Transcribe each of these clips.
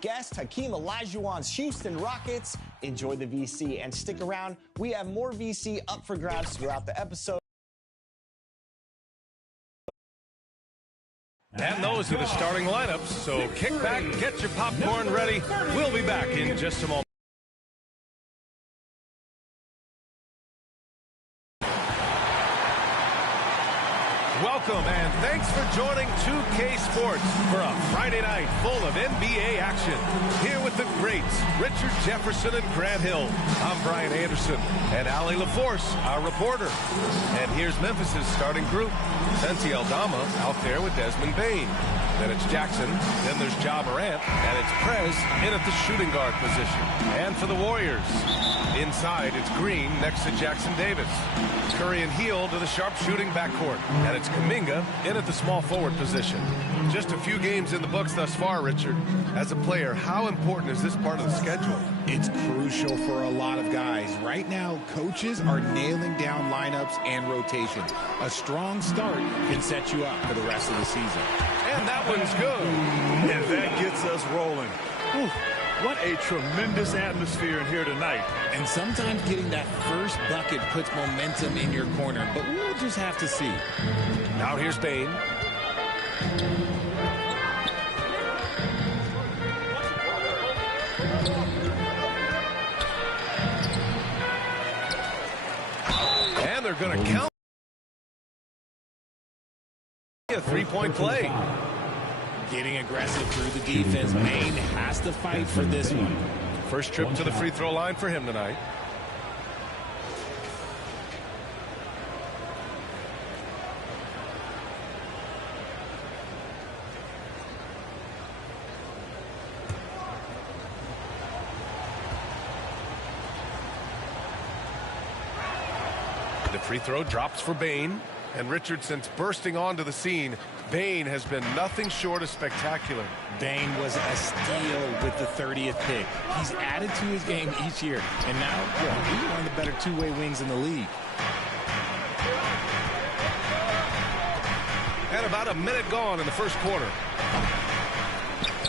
Guest Hakeem Olajuwon's Houston Rockets. Enjoy the VC and stick around. We have more VC up for grabs throughout the episode. And those are the starting lineups, so kick back, get your popcorn ready. We'll be back in just a moment. Welcome and thanks for joining 2K Sports for a Friday night full of NBA action. Here with the greats, Richard Jefferson and Grant Hill. I'm Brian Anderson and Ali LaForce, our reporter. And here's Memphis's starting group. Santi Aldama out there with Desmond Bane. Then it's Jackson, then there's Ja Morant, and it's Prez in at the shooting guard position. And for the Warriors, inside it's Green next to Jackson Davis. Curry and Hield to the sharpshooting backcourt. And it's Kuminga in at the small forward position. Just a few games in the books thus far, Richard. As a player, how important is this part of the schedule? It's crucial for a lot of guys. Right now, coaches are nailing down lineups and rotations. A strong start can set you up for the rest of the season. And that one's good. And that gets us rolling. Whew. What a tremendous atmosphere in here tonight. And sometimes getting that first bucket puts momentum in your corner, but we'll just have to see. Now here's Bane. And they're going to count a three-point play. Getting aggressive through the defense. Bane has to fight for this one. First trip to the free throw line for him tonight. The free throw drops for Bane. And Richard, since bursting onto the scene, Bane has been nothing short of spectacular. Bane was a steal with the 30th pick. He's added to his game each year. And now, he's one of the better two-way wings in the league. And about a minute gone in the first quarter.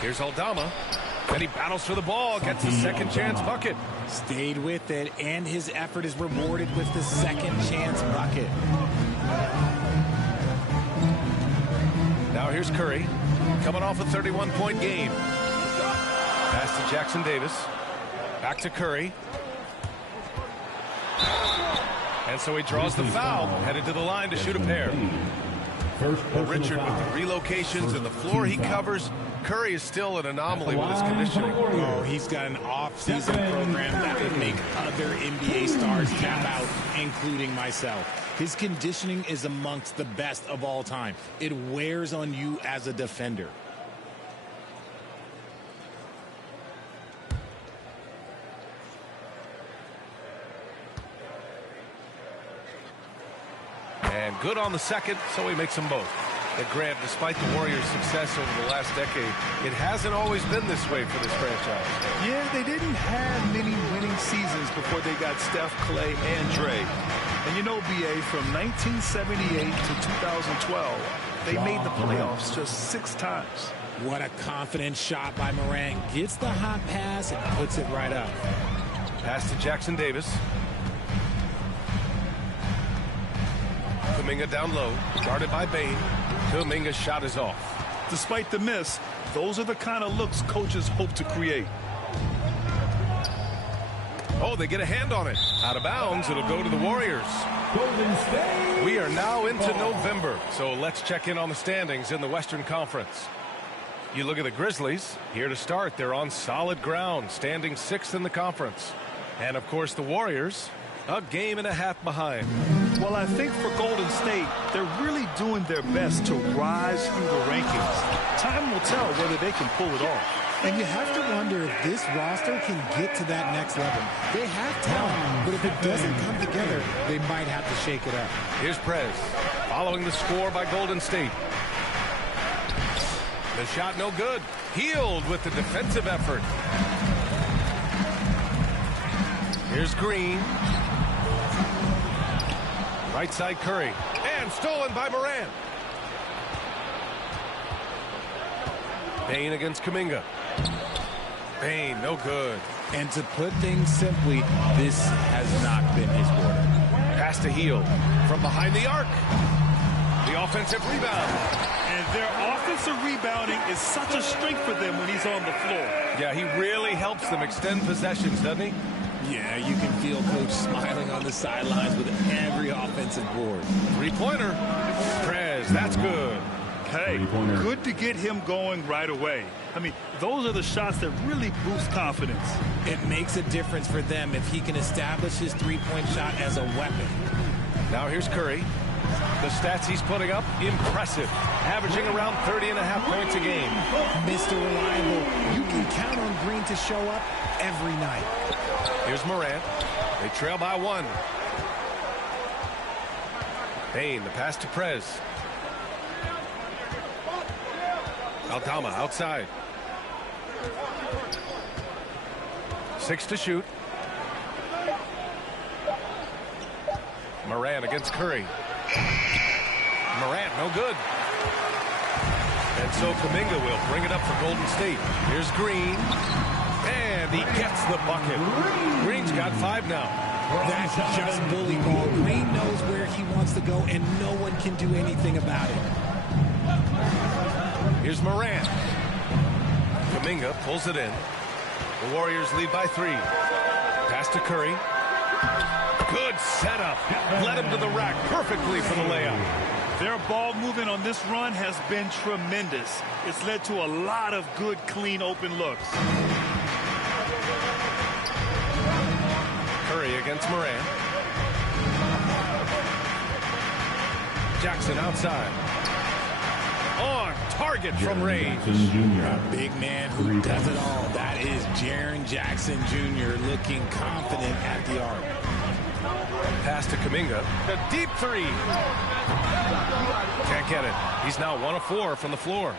Here's Aldama. And he battles for the ball, gets a second chance bucket. Stayed with it, and his effort is rewarded with the second chance bucket. Now here's Curry, coming off a 31-point game. Pass to Jackson Davis. Back to Curry. And so he draws the foul, headed to the line to shoot a pair. Well, Richard, with the relocations and the floor he covers, Curry is still an anomaly with his conditioning. Oh, he's got an off-season program that would make other NBA stars tap out, including myself. His conditioning is amongst the best of all time. It wears on you as a defender. And good on the second, so he makes them both. But Grant, despite the Warriors' success over the last decade, it hasn't always been this way for this franchise. Yeah, they didn't have many winning seasons before they got Steph, Clay, and Dre. And you know, B.A., from 1978 to 2012, they made the playoffs just 6 times. What a confident shot by Morant. Gets the hot pass and puts it right up. Pass to Jackson Davis. Kuminga down low, guarded by Bane. Kuminga's shot is off. Despite the miss, those are the kind of looks coaches hope to create. Oh, they get a hand on it. Out of bounds, it'll go to the Warriors. We are now into November, so let's check in on the standings in the Western Conference. You look at the Grizzlies. Here to start, they're on solid ground, standing 6th in the conference. And, of course, the Warriors, a game and a half behind. Well, I think for Golden State, they're really doing their best to rise through the rankings. Time will tell whether they can pull it off. And you have to wonder if this roster can get to that next level. They have talent, but if it doesn't come together, they might have to shake it up. Here's Prez, following the score by Golden State. The shot no good. Hield with the defensive effort. Here's Green. Right side Curry. And stolen by Morant. Bain against Kuminga. Bain, no good. And to put things simply, this has not been his quarter. Pass to Hield from behind the arc. The offensive rebound. And their offensive rebounding is such a strength for them when he's on the floor. Yeah, he really helps them extend possessions, doesn't he? Yeah, you can feel Coach smiling on the sidelines with every offensive board. Three-pointer. Prez, that's good. Hey, good to get him going right away. I mean, those are the shots that really boost confidence. It makes a difference for them if he can establish his three-point shot as a weapon. Now here's Curry. The stats he's putting up, impressive. Averaging around 30.5 points a game. Mr. Reliable, you can count on Green to show up every night. Here's Morant. They trail by 1. Bain, the pass to Prez. Aldama outside. 6 to shoot. Morant against Curry. Morant, no good. And so Kuminga will bring it up for Golden State. Here's Green. And he gets the bucket. Green's got 5 now. That's just bully ball. Green knows where he wants to go, and no one can do anything about it. Here's Morant. Kuminga pulls it in. The Warriors lead by 3. Pass to Curry. Good setup. Led him to the rack perfectly for the layup. Their ball movement on this run has been tremendous. It's led to a lot of good, clean, open looks. Curry against Morant. Jackson outside. On target from range. A big man who does it all. That is Jaren Jackson Jr. looking confident at the arc. Pass to Kuminga. A deep 3. Can't get it. He's now 1 of 4 from the floor.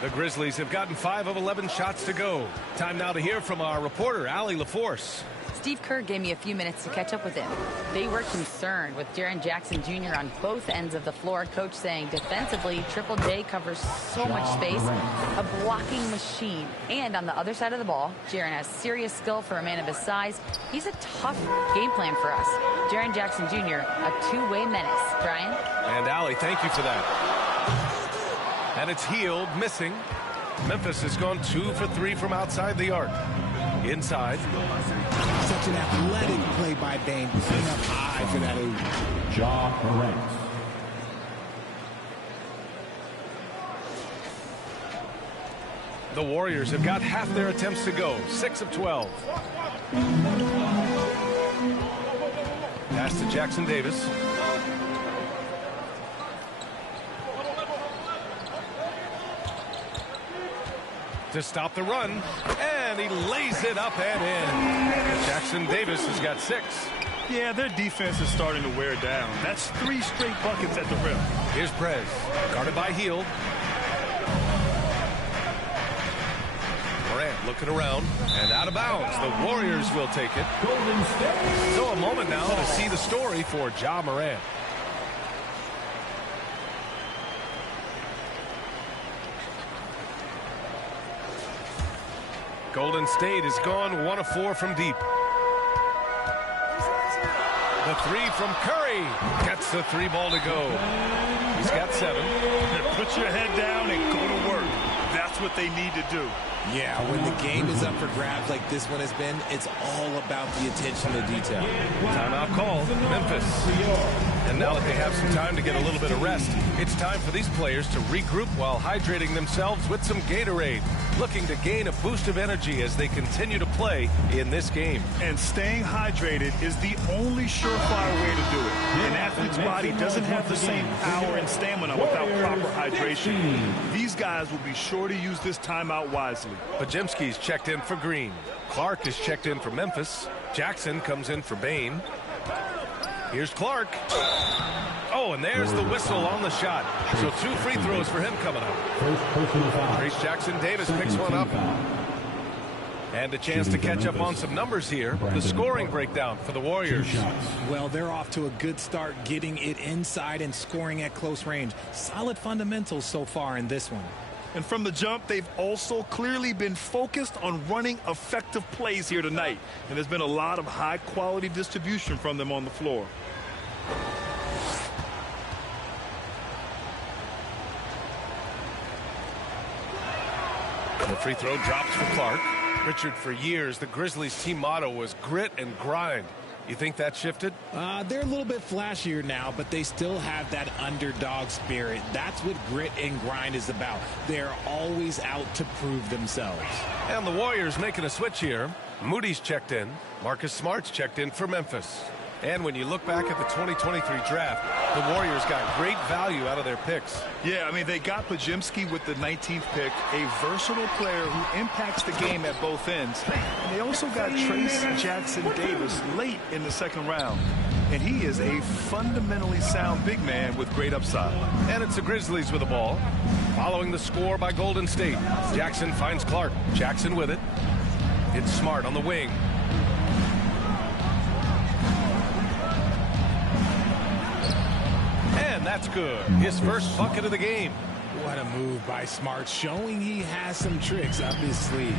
The Grizzlies have gotten 5 of 11 shots to go. Time now to hear from our reporter, Allie LaForce. Steve Kerr gave me a few minutes to catch up with him. They were concerned with Jaren Jackson Jr. on both ends of the floor. Coach saying defensively, Triple J covers so much space, a blocking machine. And on the other side of the ball, Jaren has serious skill for a man of his size. He's a tough game plan for us. Jaren Jackson Jr., a two-way menace. Brian? And Allie, thank you for that. And it's Hield missing. Memphis has gone 2 for 3 from outside the arc. Inside. Such an athletic play by Bain. Putting up high for that oop. Ja Morant. The Warriors have got half their attempts to go. 6 of 12. Pass to Jackson Davis. To stop the run, and he lays it up and in. Jackson Davis has got 6. Yeah, their defense is starting to wear down. That's 3 straight buckets at the rim. Here's Prez, guarded by Hield. Morant looking around, and out of bounds. The Warriors will take it. So a moment now to see the story for Ja Morant. Golden State has gone 1 of 4 from deep. The 3 from Curry gets the 3 ball to go. He's got 7. Put your head down and go to work. That's what they need to do. Yeah, when the game is up for grabs like this one has been, it's all about the attention to detail. Timeout call, Memphis. And now that they have some time to get a little bit of rest, it's time for these players to regroup while hydrating themselves with some Gatorade, looking to gain a boost of energy as they continue to play in this game. And staying hydrated is the only surefire way to do it. An athlete's body doesn't have the same power and stamina without proper hydration. These guys will be sure to use this timeout wisely. Pajemski's checked in for Green. Clark is checked in for Memphis. Jackson comes in for Bain. Here's Clark. Oh, and there's the whistle on the shot. So 2 free throws for him coming up. Trace Jackson Davis picks one up. And a chance to catch up on some numbers here. The scoring breakdown for the Warriors. Well, they're off to a good start getting it inside and scoring at close range. Solid fundamentals so far in this one. And from the jump, they've also clearly been focused on running effective plays here tonight. And there's been a lot of high-quality distribution from them on the floor. The free throw drops for Clark. Richard, for years, the Grizzlies' team motto was grit and grind. You think that shifted? They're a little bit flashier now, but they still have that underdog spirit. That's what grit and grind is about. They're always out to prove themselves. And the Warriors making a switch here. Moody's checked in. Marcus Smart's checked in for Memphis. And when you look back at the 2023 draft, the Warriors got great value out of their picks. Yeah, I mean, they got Pajimski with the 19th pick, a versatile player who impacts the game at both ends. And they also got Trace Jackson Davis late in the second round. And he is a fundamentally sound big man with great upside. And it's the Grizzlies with the ball. Following the score by Golden State. Jackson finds Clark. Jackson with it. It's Smart on the wing. And that's good. His first bucket of the game. What a move by Smart, showing he has some tricks up his sleeve.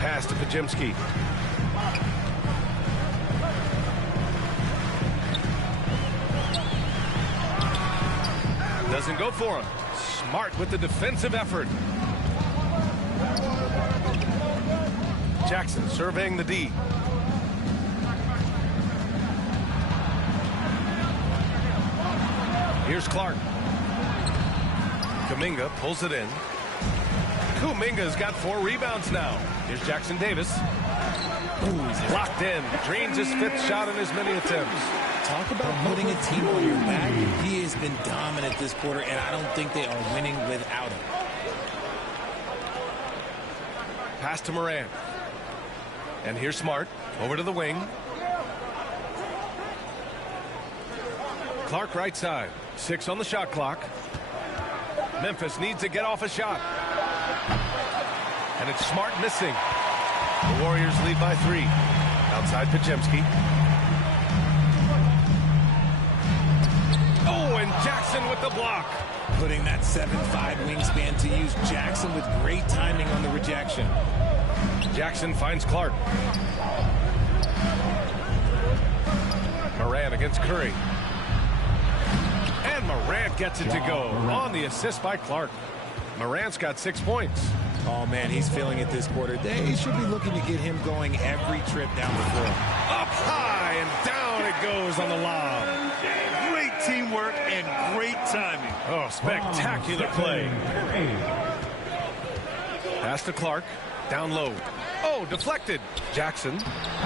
Pass to Pajimski. Doesn't go for him. Smart with the defensive effort. Jackson surveying the D. Here's Clark. Kuminga pulls it in. Kuminga's got 4 rebounds now. Here's Jackson Davis. Ooh, he's locked in. Drains his 5th shot in as many attempts. Talk about putting a team on your back. He has been dominant this quarter, and I don't think they are winning without him. Pass to Morant. And here's Smart. Over to the wing. Clark right side. 6 on the shot clock. Memphis needs to get off a shot. And it's Smart missing. The Warriors lead by 3. Outside Pajimski. Oh, and Jackson with the block. Putting that 7'5" wingspan to use. Jackson with great timing on the rejection. Jackson finds Clark. Morant against Curry. And Morant gets it to go on the assist by Clark. Morant's got 6 points. Oh, man, he's feeling it this quarter. They should be looking to get him going every trip down the floor. Up high and down it goes on the lob. Great teamwork and great timing. Oh, spectacular play. Pass to Clark. Down low. Oh, deflected. Jackson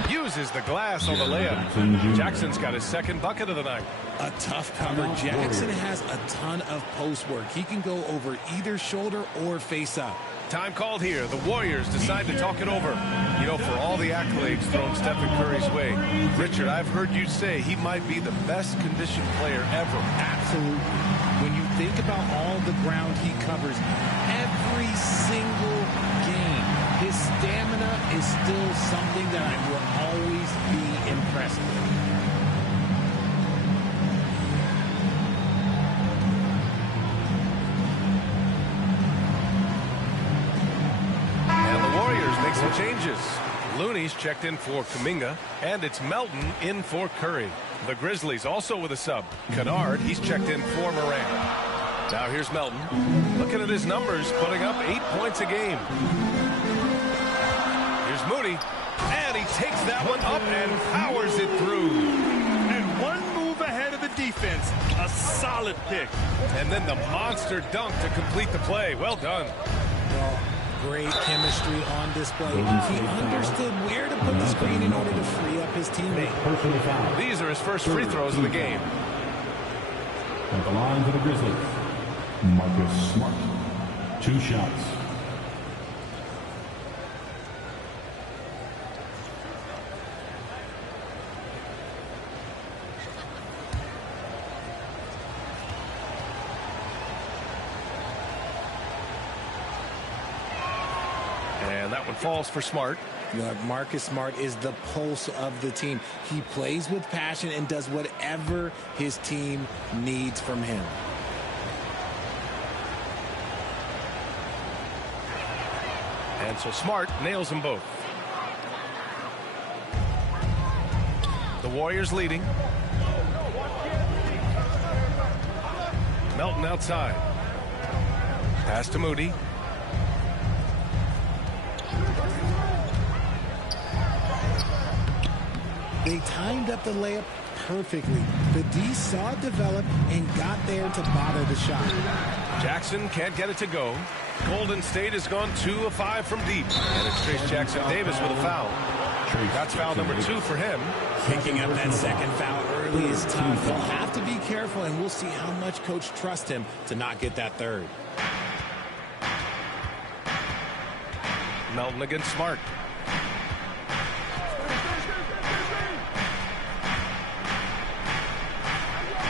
uses the glass on the layup. Jackson's got his 2nd bucket of the night. A tough cover. Jackson has a ton of post work. He can go over either shoulder or face up. Time called here. The Warriors decide to talk it over. You know, for all the accolades thrown Stephen Curry's way, Richard, I've heard you say he might be the best conditioned player ever. Absolutely. When you think about all the ground he covers every single game, his stamina is still something that I will always be impressed with. Some changes. Looney's checked in for Kuminga, and it's Melton in for Curry. The Grizzlies also with a sub. Kennard, he's checked in for Morant. Now here's Melton. Looking at his numbers, putting up 8 points a game. Here's Moody, and he takes that one up and powers it through. And one move ahead of the defense. A solid pick. And then the monster dunk to complete the play. Well done. Well, great chemistry on display. He understood where to put the screen in order to free up his teammate. These are his first free throws of the game. At the line for the Grizzlies, Marcus Smart. 2 shots. And that one falls for Smart. Look, Marcus Smart is the pulse of the team. He plays with passion and does whatever his team needs from him. And so Smart nails them both. The Warriors leading. Melton outside. Pass to Moody. They timed up the layup perfectly. The D saw it develop and got there to bother the shot. Jackson can't get it to go. Golden State has gone 2 of 5 from deep. And it's Trace Jackson Davis with a foul. That's foul number 2 for him. Picking up that second foul early is tough. He'll have to be careful, and we'll see how much Coach trusts him to not get that third. Melton against Smart.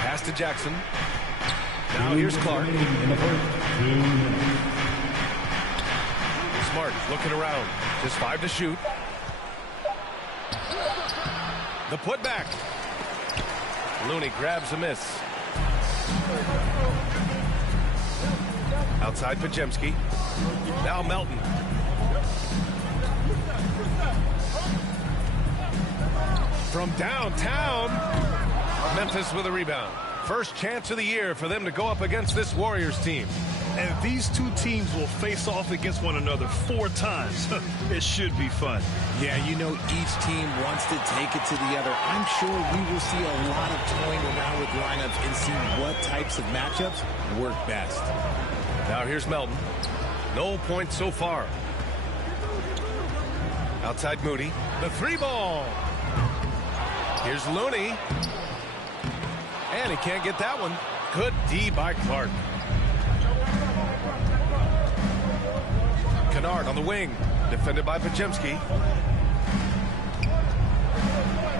Pass to Jackson. Now here's Clark. Smart looking around. Just 5 to shoot. The putback. Looney grabs a miss. Outside Pajemski. Now Melton. From downtown. Memphis with a rebound. First chance of the year for them to go up against this Warriors team. And these two teams will face off against one another 4 times. It should be fun. Yeah, you know each team wants to take it to the other. I'm sure we will see a lot of toying around with lineups and see what types of matchups work best. Now here's Melton. No points so far. Outside Moody. The 3-ball. Here's Looney. And he can't get that one. Good D by Clark. Kennard on the wing. Defended by Pajemski.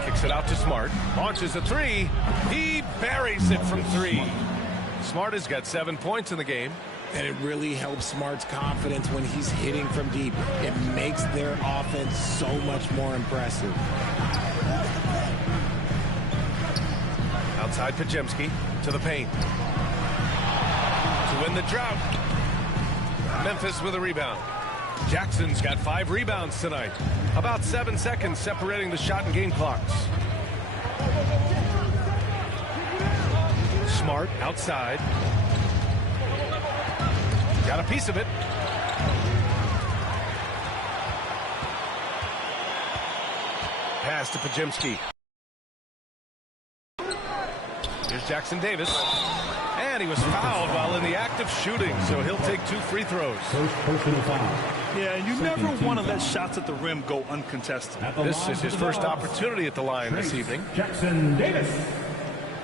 Kicks it out to Smart. Launches a 3. He buries it from 3. Smart has got 7 points in the game. And it really helps Smart's confidence when he's hitting from deep. It makes their offense so much more impressive. Outside Pajemski to the paint. To win the drought. Memphis with a rebound. Jackson's got 5 rebounds tonight. About 7 seconds separating the shot and game clocks. Smart outside. Got a piece of it. Pass to Pajemski. Here's Jackson Davis. And he was fouled while in the act of shooting, so he'll take 2 free throws. First personal foul. Yeah, and you never want to let shots at the rim go uncontested. This is his first opportunity at the line this evening. Jackson Davis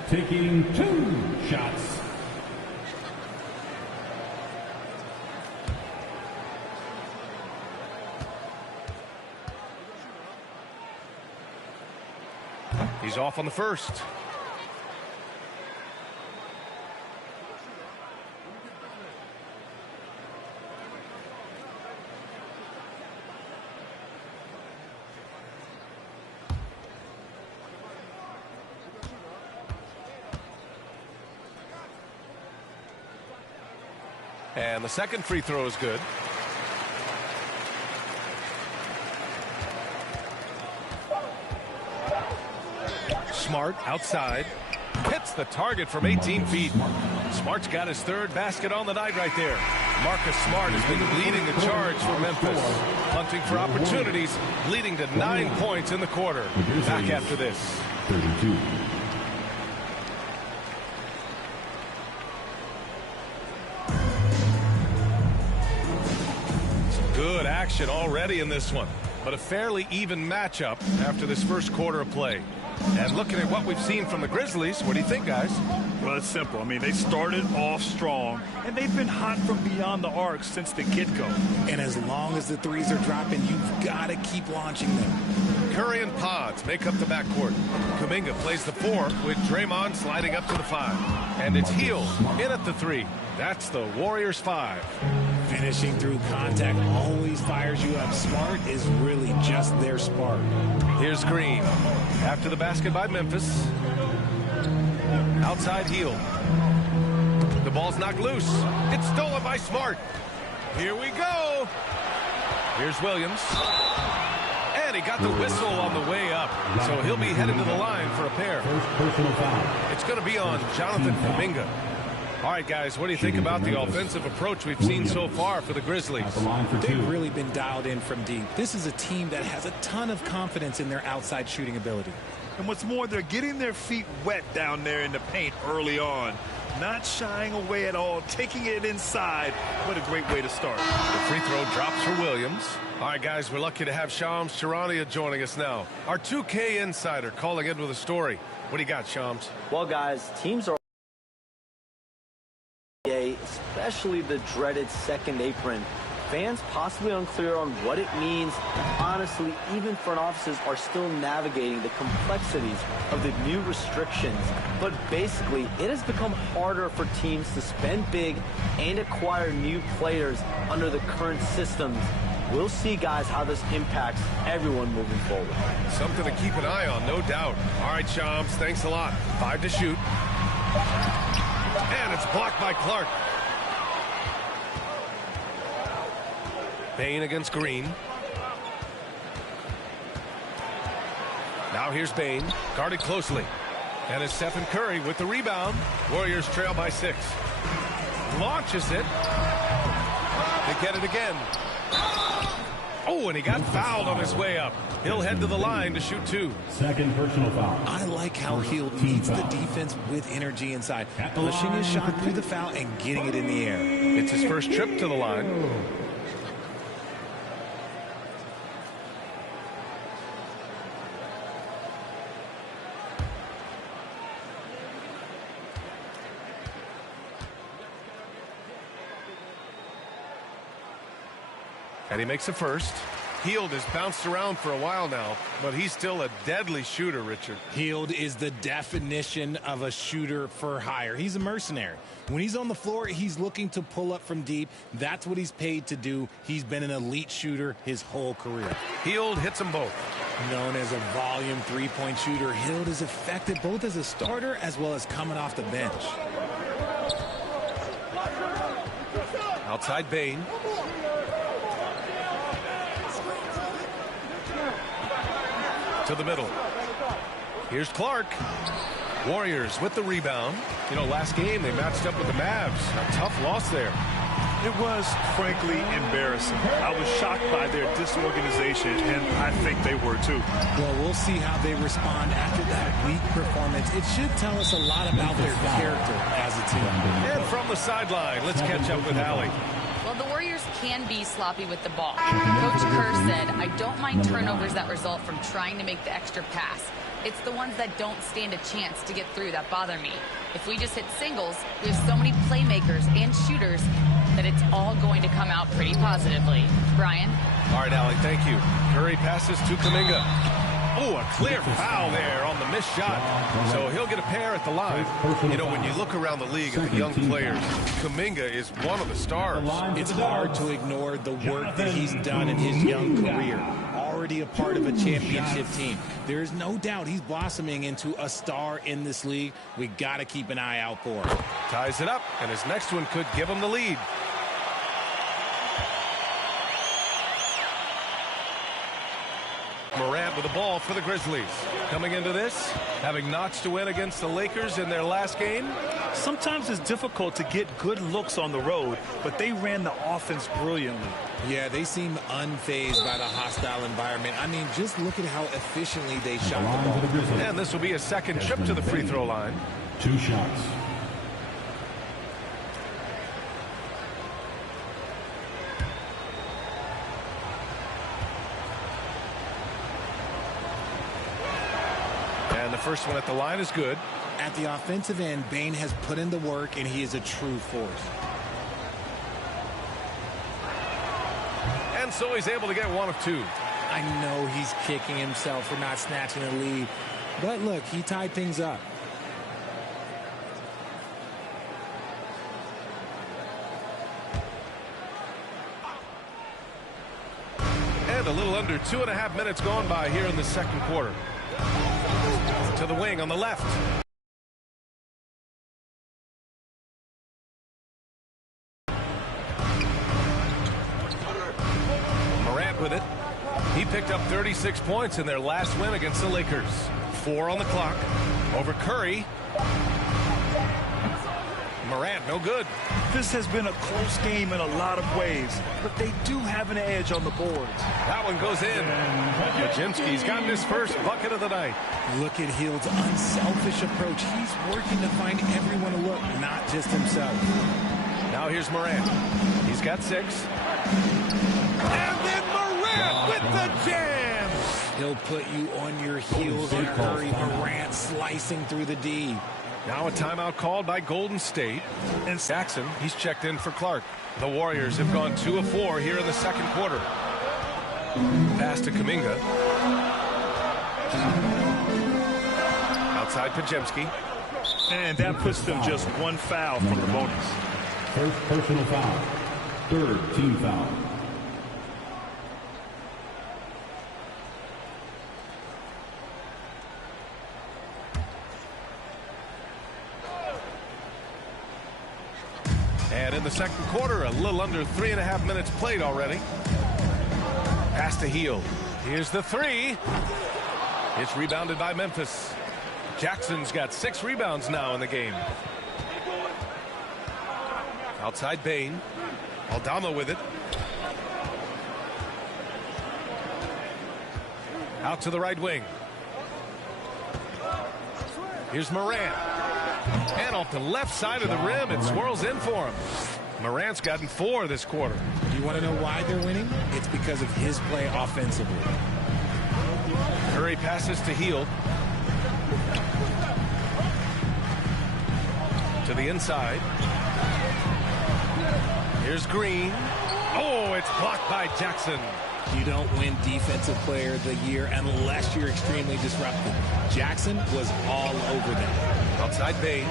taking 2 shots. He's off on the first. And the second free throw is good. Smart outside. Hits the target from 18 feet. Smart's got his 3rd basket on the night right there. Marcus Smart has been leading the charge for Memphis. Hunting for opportunities, leading to 9 points in the quarter. Back after this. 32. Good action already in this one, but a fairly even matchup after this first quarter of play. And looking at what we've seen from the Grizzlies, what do you think, guys? Well, it's simple. I mean, they started off strong, and they've been hot from beyond the arc since the get-go. And as long as the threes are dropping, you've got to keep launching them. Curry and Pods make up the backcourt. Kuminga plays the 4 with Draymond sliding up to the 5. And it's Hield in at the 3. That's the Warriors 5. Finishing through contact always fires you up. Smart is really just their spark. Here's Green. After the basket by Memphis. Outside Hield. The ball's knocked loose. It's stolen by Smart. Here we go. Here's Williams. And he got the whistle on the way up. So he'll be headed to the line for a pair. First personal foul. It's going to be on Jonathan Kuminga. All right, guys, what do you think about the offensive approach we've seen so far for the Grizzlies? They've really been dialed in from deep. This is a team that has a ton of confidence in their outside shooting ability. And what's more, they're getting their feet wet down there in the paint early on. Not shying away at all, taking it inside. What a great way to start. The free throw drops for Williams. All right, guys, we're lucky to have Shams Charania joining us now. Our 2K insider calling in with a story. What do you got, Shams? Well, guys, teams are especially the dreaded second apron. Fans possibly unclear on what it means. Honestly, even front offices are still navigating the complexities of the new restrictions. But basically, it has become harder for teams to spend big and acquire new players under the current systems. We'll see, guys, how this impacts everyone moving forward. Something to keep an eye on, no doubt. All right, Shams, thanks a lot. 5 to shoot. And it's blocked by Clark. Bane against Green. Now here's Bane, guarded closely. And it's Stephen Curry with the rebound. Warriors trail by 6. Launches it. They get it again. Oh, and he got fouled on his way up. He'll head to the line to shoot 2. Second personal foul. I like how Hield meets the defense with energy inside, pushing his shot through the foul and getting it in the air. It's his first trip to the line. And he makes a first. Hield has bounced around for a while now, but he's still a deadly shooter, Richard. Hield is the definition of a shooter for hire. He's a mercenary. When he's on the floor, he's looking to pull up from deep. That's what he's paid to do. He's been an elite shooter his whole career. Hield hits them both. Known as a volume three-point shooter, Hield is effective both as a starter as well as coming off the bench. Outside Bane. To the middle. Here's Clark. Warriors with the rebound. You know, last game they matched up with the Mavs. A tough loss there. It was, frankly, embarrassing. I was shocked by their disorganization, and I think they were too. Well, we'll see how they respond after that weak performance. It should tell us a lot about their character as a team. And from the sideline, let's catch up with Allie. Well, the Warriors can be sloppy with the ball. Coach Kerr said, I don't mind turnovers that result from trying to make the extra pass. It's the ones that don't stand a chance to get through that bother me. If we just hit singles, we have so many playmakers and shooters that it's all going to come out pretty positively. Brian? All right, Allie, thank you. Curry passes to Kuminga. Oh, a clear foul there on the missed shot. So he'll get a pair at the line. You know, when you look around the league at the young players, Kuminga is one of the stars. It's hard to ignore the work that he's done in his young career. Already a part of a championship team. There is no doubt he's blossoming into a star in this league. We got to keep an eye out for him. Ties it up, and his next one could give him the lead. Morant with the ball for the Grizzlies. Coming into this, having notched a win against the Lakers in their last game. Sometimes it's difficult to get good looks on the road, but they ran the offense brilliantly. Yeah, they seem unfazed by the hostile environment. I mean, just look at how efficiently they shot the ball. And this will be a second trip to the free throw line. 2 shots. And the first one at the line is good. At the offensive end, Bane has put in the work, and he is a true force. And so he's able to get one of 2. I know he's kicking himself for not snatching a lead, but look, he tied things up. And a little under 2.5 minutes gone by here in the second quarter. To the wing on the left. back with it. He picked up 36 points in their last win against the Lakers. 4 on the clock. Over Curry. Morant, no good. This has been a close game in a lot of ways, but they do have an edge on the boards. That one goes in. Podziemski's gotten his first bucket of the night. Look at Hield's unselfish approach. He's working to find everyone to look, not just himself. Now here's Morant. He's got 6. And then Morant with the jam. He'll put you on your heels in a hurry. Morant slicing through the D. Now a timeout called by Golden State. And Jackson, he's checked in for Clark. The Warriors have gone 2 of 4 here in the second quarter. Pass to Kuminga. Outside Podziemski. And that puts them just 1 foul from the bonus. First personal foul. Third team foul. And in the second quarter, a little under 3.5 minutes played already. Pass to Hield. Here's the 3. It's rebounded by Memphis. Jackson's got 6 rebounds now in the game. Outside Bane. Aldama with it. Out to the right wing. Here's Morant. And off the left side of the rim, it swirls in for him. Morant's gotten 4 this quarter. Do you want to know why they're winning? It's because of his play offensively. Curry passes to Hield. To the inside. Here's Green. Oh, it's blocked by Jackson. You don't win Defensive Player of the Year unless you're extremely disruptive. Jackson was all over them. Outside Bane.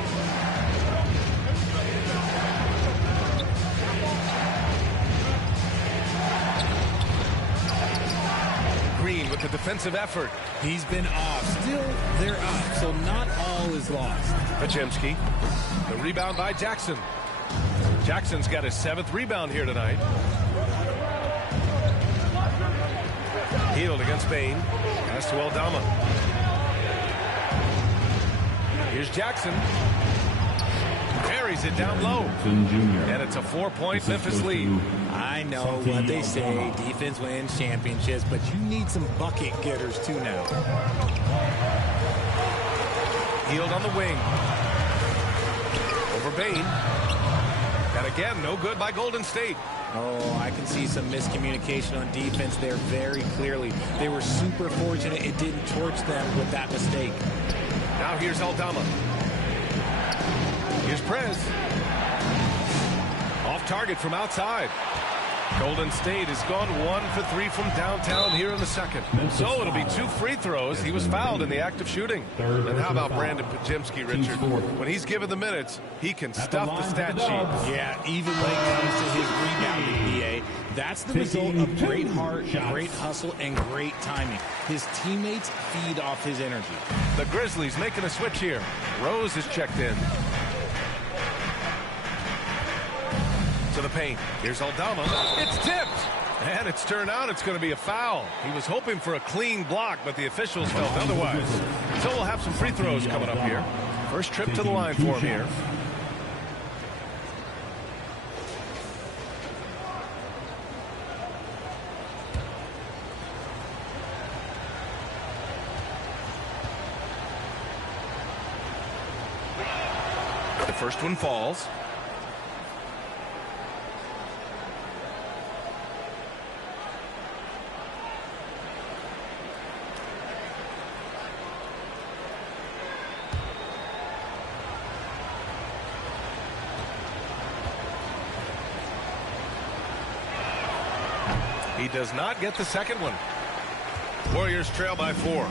Green with the defensive effort. He's been off. Still, they're up, so not all is lost. Podziemski. The rebound by Jackson. Jackson's got his 7th rebound here tonight. Hield against Bane. Pass to Aldama. Here's Jackson. Carries it down low. And it's a 4-point Memphis lead. I know what they say. Defense wins championships, but you need some bucket getters too now. Hield on the wing. Over Bane. And again, no good by Golden State. Oh, I can see some miscommunication on defense there very clearly. They were super fortunate it didn't torch them with that mistake. Now here's Aldama. Here's Prez. Off target from outside. Golden State has gone 1 for 3 from downtown here in the second. So it'll be 2 free throws. He was fouled in the act of shooting. And how about Brandon Podziemski, Richard? When he's given the minutes, he can stuff the stat sheet. Yeah, even when it comes to his rebounding, BA. That's the result of great heart, great hustle, and great timing. His teammates feed off his energy. The Grizzlies making a switch here. Rose is checked in. To the paint. Here's Aldama. It's tipped. And it's turned out it's going to be a foul. He was hoping for a clean block, but the officials felt otherwise. So we'll have some free throws coming up here. First trip to the line for him here. The first one falls. He does not get the second one. Warriors trail by 4.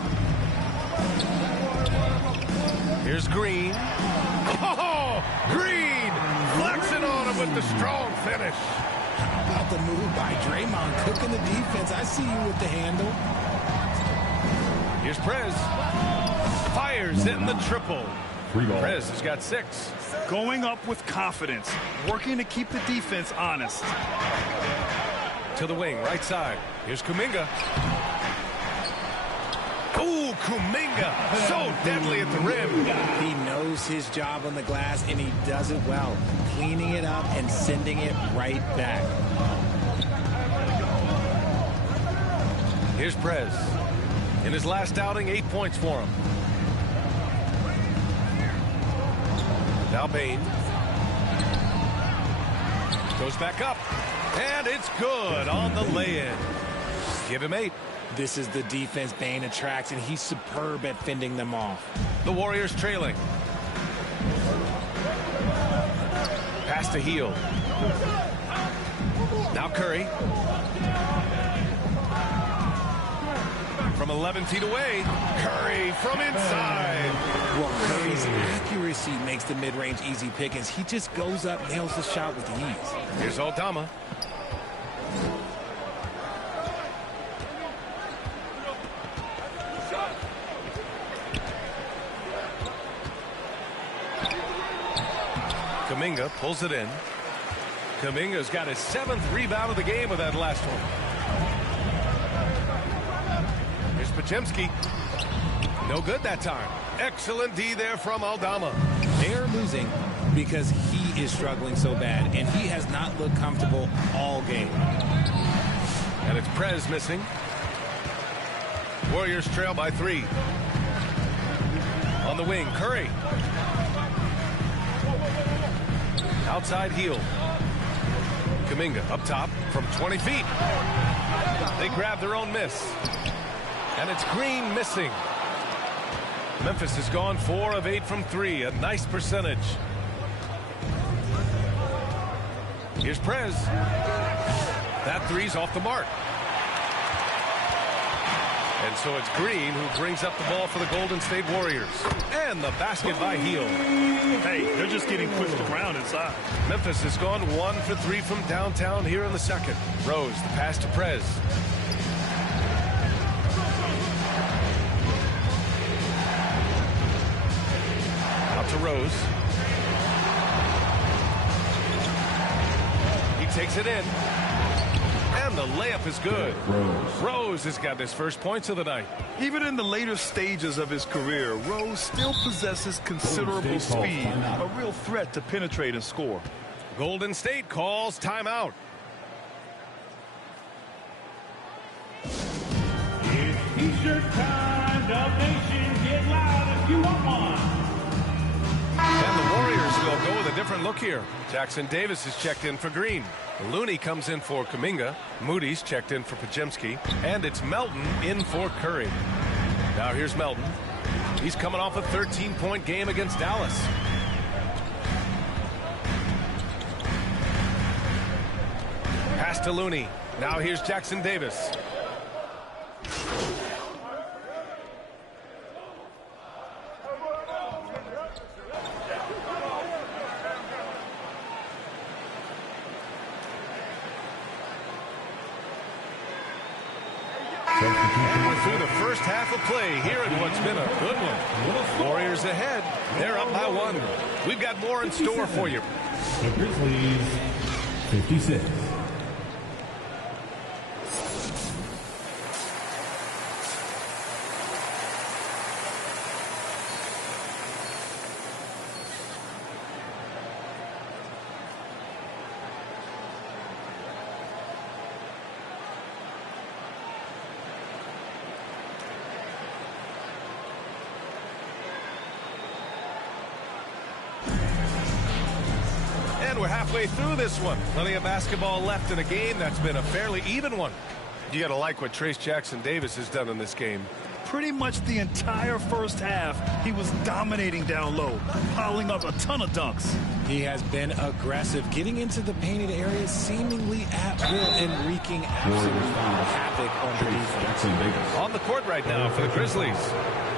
Here's Green. Oh, Green flexing on him with the strong finish. How about the move by Draymond cooking the defense? I see you with the handle. Here's Prez. Fires in the triple. Prez has got 6. Going up with confidence, working to keep the defense honest. To the wing, right side. Here's Kuminga. Ooh, Kuminga, so deadly at the rim. He knows his job on the glass, and he does it well, cleaning it up and sending it right back. Here's Prez. In his last outing, 8 points for him. Now Bain. Goes back up. And it's good on the lay-in. Give him 8. This is the defense Bain attracts, and he's superb at fending them off. The Warriors trailing. Pass to Heel. Now Curry. From 11 feet away. Curry from inside. Well, Curry's accuracy makes the mid-range easy pickings. He just goes up, nails the shot with ease. Here's Aldama. Kuminga pulls it in. Kuminga's got his 7th rebound of the game with that last one. Here's Podziemski. No good that time. Excellent D there from Aldama. They're losing because he is struggling so bad, and he has not looked comfortable all game. And it's Prez missing. Warriors trail by 3. On the wing, Curry. Outside Heel. Kuminga up top from 20 feet. They grab their own miss. And it's Green missing. Memphis has gone 4 of 8 from 3. A nice percentage. Here's Prez. That three's off the mark. And so it's Green who brings up the ball for the Golden State Warriors. And the basket by Heel. Hey, they're just getting pushed around inside. Memphis has gone 1 for 3 from downtown here in the second. Rose, the pass to Prez. Out to Rose. He takes it in. And the layup is good. Rose has got his first points of the night. Even in the later stages of his career, Rose still possesses considerable speed, a real threat to penetrate and score. Golden State calls timeout. It's T-shirt time. Dub Nation, get loud if you want one. And the Warriors will go with a different look here. Jackson Davis is checked in for Green. Looney comes in for Kuminga. Moody's checked in for Podziemski. And it's Melton in for Curry. Now here's Melton. He's coming off a 13-point game against Dallas. Pass to Looney. Now here's Jackson Davis. And we're through the first half of play here in what's been a good one. Warriors ahead. They're up by 1. We've got more in store for you. The Grizzlies, 56. And we're halfway through this one. Plenty of basketball left in a game that's been a fairly even one. You got to like what Trace Jackson Davis has done in this game. Pretty much the entire first half, he was dominating down low, piling up a ton of dunks. He has been aggressive, getting into the painted areas seemingly at will and wreaking absolute havoc on the defense. On the court right now for the Grizzlies.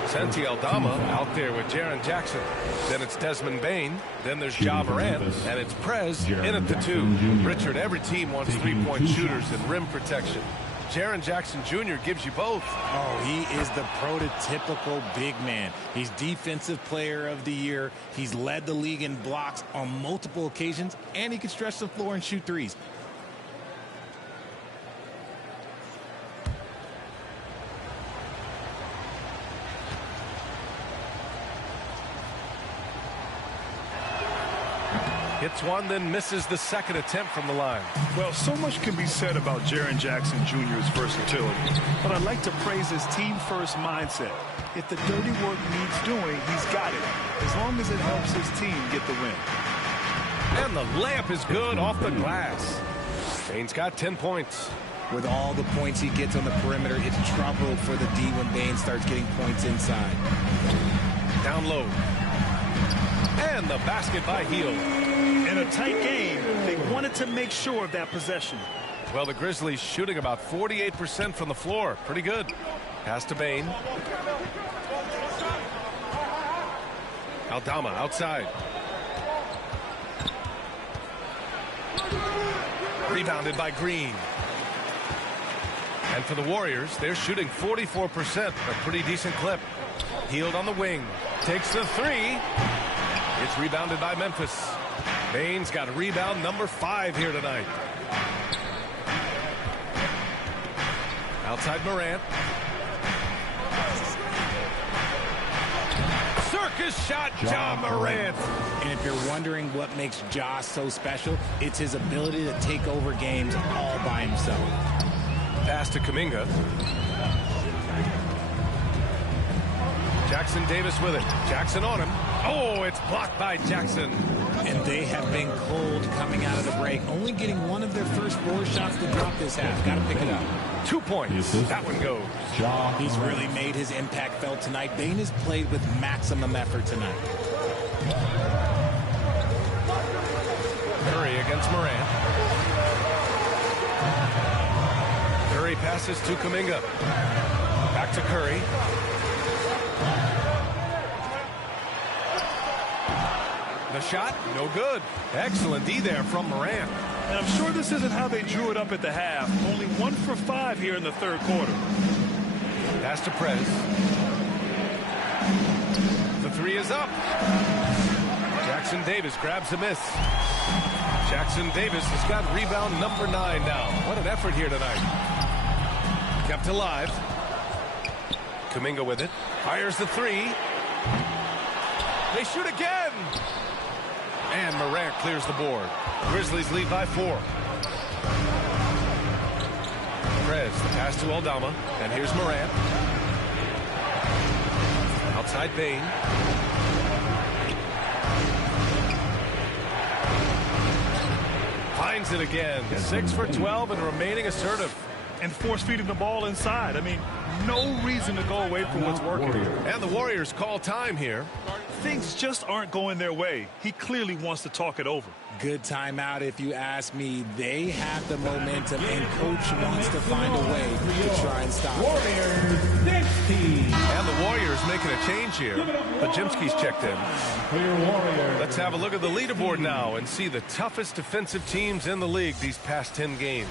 Santi Aldama out there with Jaren Jackson. Then it's Desmond Bain. Then there's Ja Morant. And it's Prez in at the 2. Richard, every team wants three-point shooters and rim protection. Jaren Jackson Jr. gives you both. Oh, he is the prototypical big man. He's Defensive Player of the Year. He's led the league in blocks on multiple occasions, and he can stretch the floor and shoot threes. Hits one, then misses the second attempt from the line. Well, so much can be said about Jaren Jackson Jr.'s versatility, but I'd like to praise his team-first mindset. If the dirty work needs doing, he's got it, as long as it helps his team get the win. And the layup is good off the glass. Bane's got 10 points. With all the points he gets on the perimeter, it's trouble for the D when Bane starts getting points inside. Down low. And the basket by Heel. In a tight game, they wanted to make sure of that possession. Well, the Grizzlies shooting about 48% from the floor. Pretty good. Pass to Bane. Aldama outside. Rebounded by Green. And for the Warriors, they're shooting 44%, a pretty decent clip. Healed on the wing. Takes the three. It's rebounded by Memphis. Bane's got rebound number 5 here tonight. Outside Morant. Circus shot, Ja Morant. And if you're wondering what makes Ja so special, it's his ability to take over games all by himself. Pass to Kuminga. Jackson Davis with it. Jackson on him. Oh, it's blocked by Jackson. And they have been cold coming out of the break, only getting one of their first 4 shots to drop this half. Got to pick it up. 2 points. That one goes. He's really made his impact felt tonight. Bane has played with maximum effort tonight. Curry against Morant. Curry passes to Kuminga. Back to Curry. The shot, no good. Excellent D there from Morant. And I'm sure this isn't how they drew it up at the half. Only 1 for 5 here in the third quarter. Pass to Prez. The three is up. Jackson Davis grabs the miss. Jackson Davis has got rebound number 9 now. What an effort here tonight. Kept alive. Kuminga with it. Fires the three. They shoot again. And Morant clears the board. Grizzlies lead by 4. Prez, the pass to Aldama. And here's Morant. Outside Bane. Finds it again. 6 for 12 and remaining assertive. And force feeding the ball inside. I mean, no reason to go away from what's working. And the Warriors call time here. Things just aren't going their way. He clearly wants to talk it over. Good timeout if you ask me. They have the momentum, and Coach wants to find a way to try and stop Warriors next team. And the Warriors making a change here. Pajimski's checked in. For your Warriors. Let's have a look at the leaderboard now and see the toughest defensive teams in the league these past 10 games.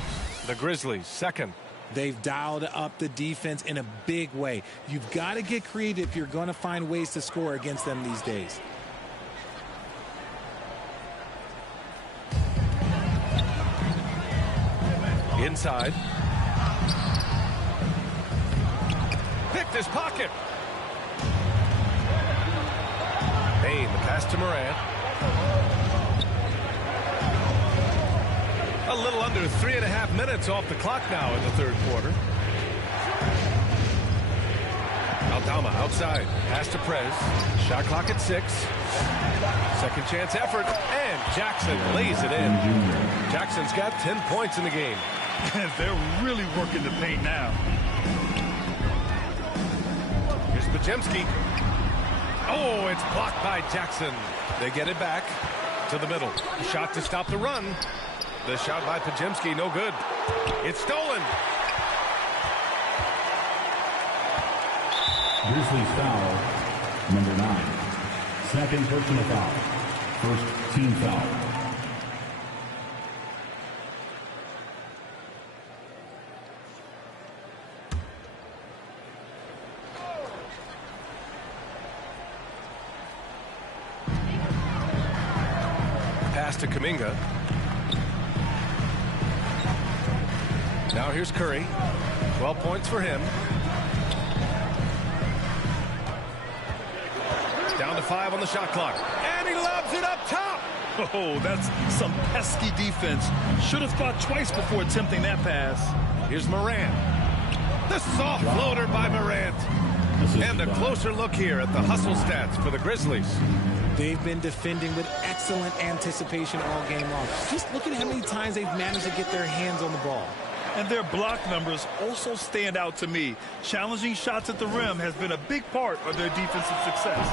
The Grizzlies, second. They've dialed up the defense in a big way. You've got to get creative if you're going to find ways to score against them these days. Inside. Picked his pocket. Bane, the pass to Morant. A little under 3.5 minutes off the clock now in the third quarter. Aldama outside. Pass to Prez. Shot clock at 6. Second chance effort. And Jackson lays it in. Jackson's got 10 points in the game. And they're really working the paint now. Here's Pajimski. Oh, it's blocked by Jackson. They get it back to the middle. Shot to stop the run. The shot by Pajimski, no good. It's stolen. Grizzlies foul, number 9. Second personal foul. First team foul. Pass to Kuminga. Now here's Curry. 12 points for him. Down to 5 on the shot clock. And he lobs it up top. Oh, that's some pesky defense. Should have thought twice before attempting that pass. Here's Morant. The soft floater by Morant. And a closer look here at the hustle stats for the Grizzlies. They've been defending with excellent anticipation all game long. Just look at how many times they've managed to get their hands on the ball. And their block numbers also stand out to me. Challenging shots at the rim has been a big part of their defensive success.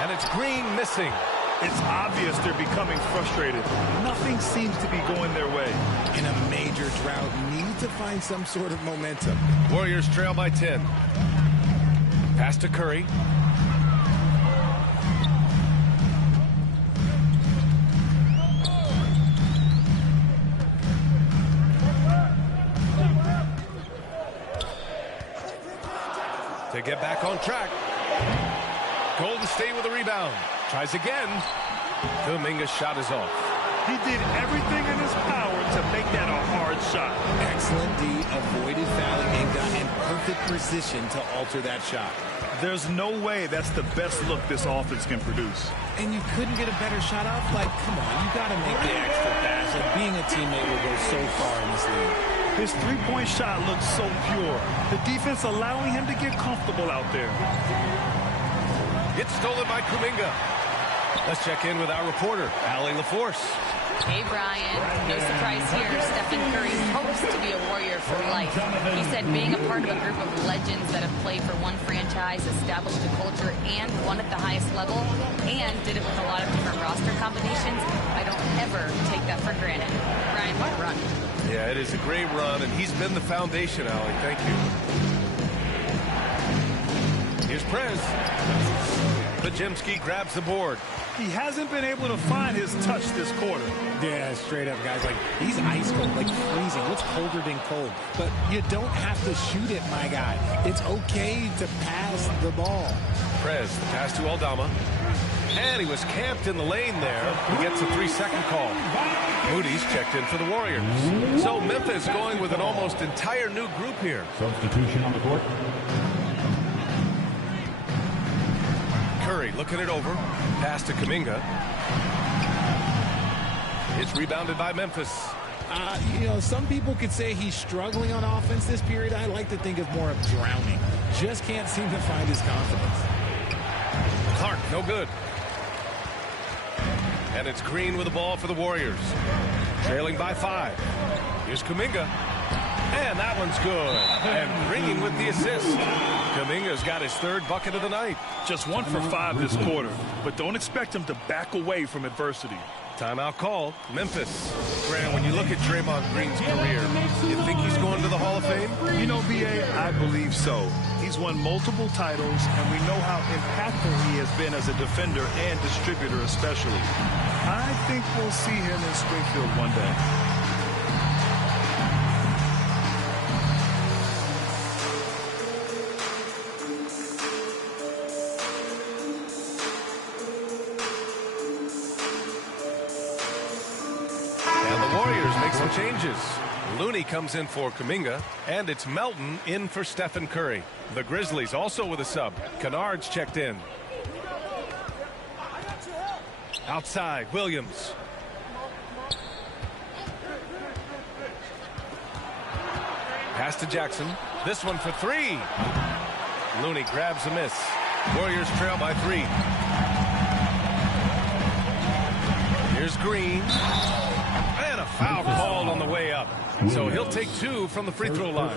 And it's Green missing. It's obvious they're becoming frustrated. Nothing seems to be going their way. In a major drought, need to find some sort of momentum. Warriors trail by 10. Pass to Curry. To get back on track. Golden State with a rebound. Tries again. Kuminga's shot is off. He did everything in his power to make that a hard shot. Excellent D, avoided fouling and got in perfect position to alter that shot. There's no way that's the best look this offense can produce. And you couldn't get a better shot off? Like, come on, you got to make the extra pass. And being a teammate will go so far in this league. His three-point shot looks so pure. The defense allowing him to get comfortable out there. It's stolen by Kuminga. Let's check in with our reporter, Allie LaForce. Hey, Brian. No surprise here. Stephen Curry hopes to be a Warrior for life. He said being a part of a group of legends that have played for one franchise, established a culture, and won at the highest level, and did it with a lot of different roster combinations, I don't ever take that for granted. Brian, what a run. Yeah, it is a great run, and he's been the foundation, Allie. Thank you. Here's Prez. Pajemski grabs the board. He hasn't been able to find his touch this quarter. Yeah, straight up, guys. Like, he's ice cold, like freezing. What's colder than cold? But you don't have to shoot it, my guy. It's okay to pass the ball. Prez, the pass to Aldama. And he was camped in the lane there. He gets a 3-second call. Moody's checked in for the Warriors. So Memphis going with an almost entire new group here. Substitution on the court. Curry looking it over. Pass to Kuminga. It's rebounded by Memphis. You know, some people could say he's struggling on offense this period. I like to think of more of drowning. Just can't seem to find his confidence. Clark, no good. And it's Green with the ball for the Warriors. Trailing by 5. Here's Kuminga. And that one's good. And Green with the assist. Kuminga's got his 3rd bucket of the night. Just 1 for 5 this quarter, but don't expect him to back away from adversity. Timeout call, Memphis. Grant, when you look at Draymond Green's career, you think he's going to the Hall of Fame? You know, B.A., I believe so. He's won multiple titles, and we know how impactful he has been as a defender and distributor especially. I think we'll see him in Springfield one day. Changes. Looney comes in for Kuminga, and it's Melton in for Stephen Curry. The Grizzlies also with a sub. Kennard's checked in. Outside, Williams. Pass to Jackson. This one for 3. Looney grabs a miss. Warriors trail by 3. Here's Green. Foul called on the way up. So he'll take 2 from the free throw line.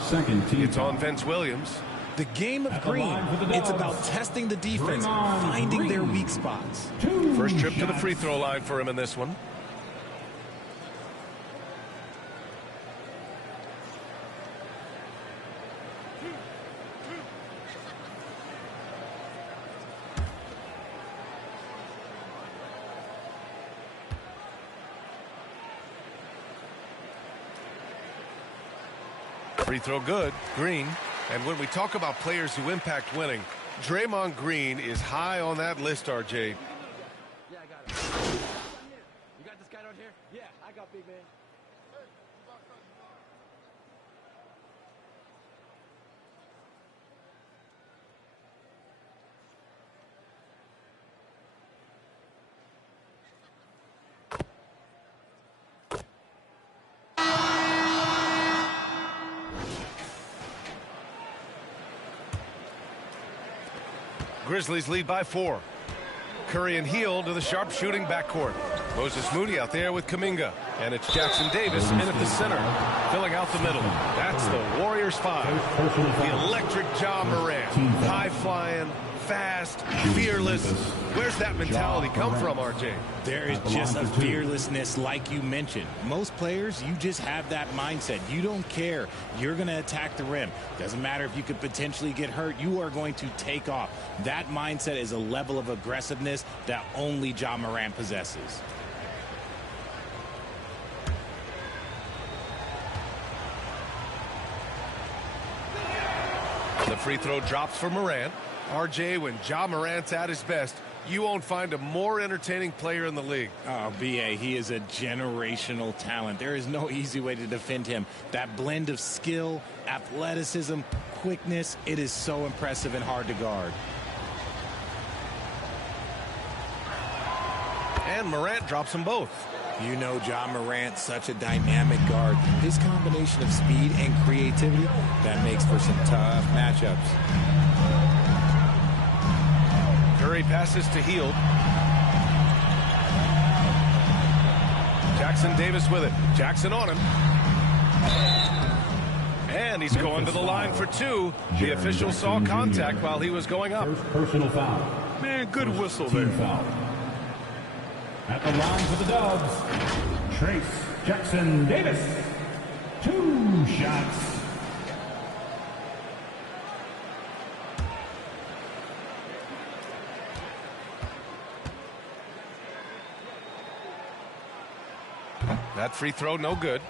Second team. It's on Vince Williams. The game of Green, it's about testing the defense, finding their weak spots. First trip to the free throw line for him in this one. Free throw good, Green. And when we talk about players who impact winning, Draymond Green is high on that list, RJ. Yeah, I got it. You got this guy out here? Yeah, I got big man. Grizzlies lead by 4. Curry and Hield to the sharp-shooting backcourt. Moses Moody out there with Kuminga. And it's Jackson Davis in at the center, filling out the middle. That's the Warriors 5. The electric Ja Morant. High-flying, fast, fearless. Where's that mentality come from, RJ? There is just a fearlessness like you mentioned. Most players, you just have that mindset. You don't care. You're going to attack the rim. Doesn't matter if you could potentially get hurt. You are going to take off. That mindset is a level of aggressiveness that only Ja Morant possesses. The free throw drops for Morant. RJ, when Ja Morant's at his best, you won't find a more entertaining player in the league. Oh, B.A., he is a generational talent. There is no easy way to defend him. That blend of skill, athleticism, quickness, it is so impressive and hard to guard. And Morant drops them both. You know Ja Morant, such a dynamic guard. His combination of speed and creativity, that makes for some tough matchups. Curry passes to Hield. Jackson Davis with it. Jackson on him. And he's going to the line for 2. The official saw contact while he was going up. First personal foul. Man, good whistle there. Team foul. At the line for the Dubs, Trace Jackson Davis. 2 shots. That free throw, no good.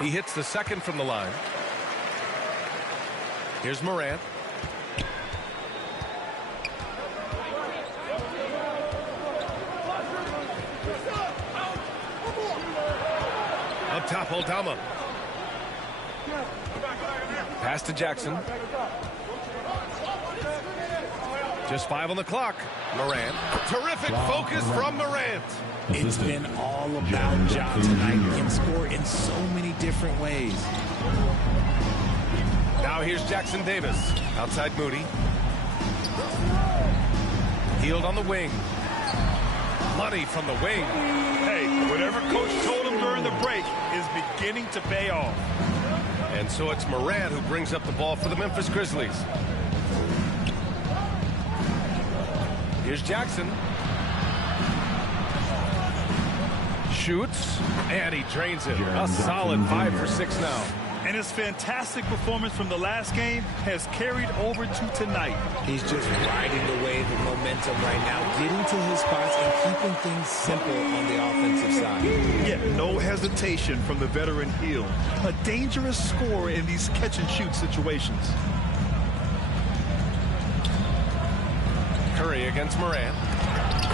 He hits the second from the line. Here's Morant. Up top, Aldama. Pass to Jackson. Just 5 on the clock. Morant. Terrific focus from Morant. It's been all about Ja tonight. He can score in so many different ways. Now here's Jackson Davis. Outside Moody. Hield on the wing. Money from the wing. Hey, whatever coach told him during the break is beginning to pay off. And so it's Morant who brings up the ball for the Memphis Grizzlies. Here's Jackson. Shoots, and he drains it. A solid 5 for 6 now. And his fantastic performance from the last game has carried over to tonight. He's just riding the wave of momentum right now, getting to his spots and keeping things simple on the offensive side. Yet no hesitation from the veteran Hield. A dangerous scorer in these catch-and-shoot situations. Curry against Morant.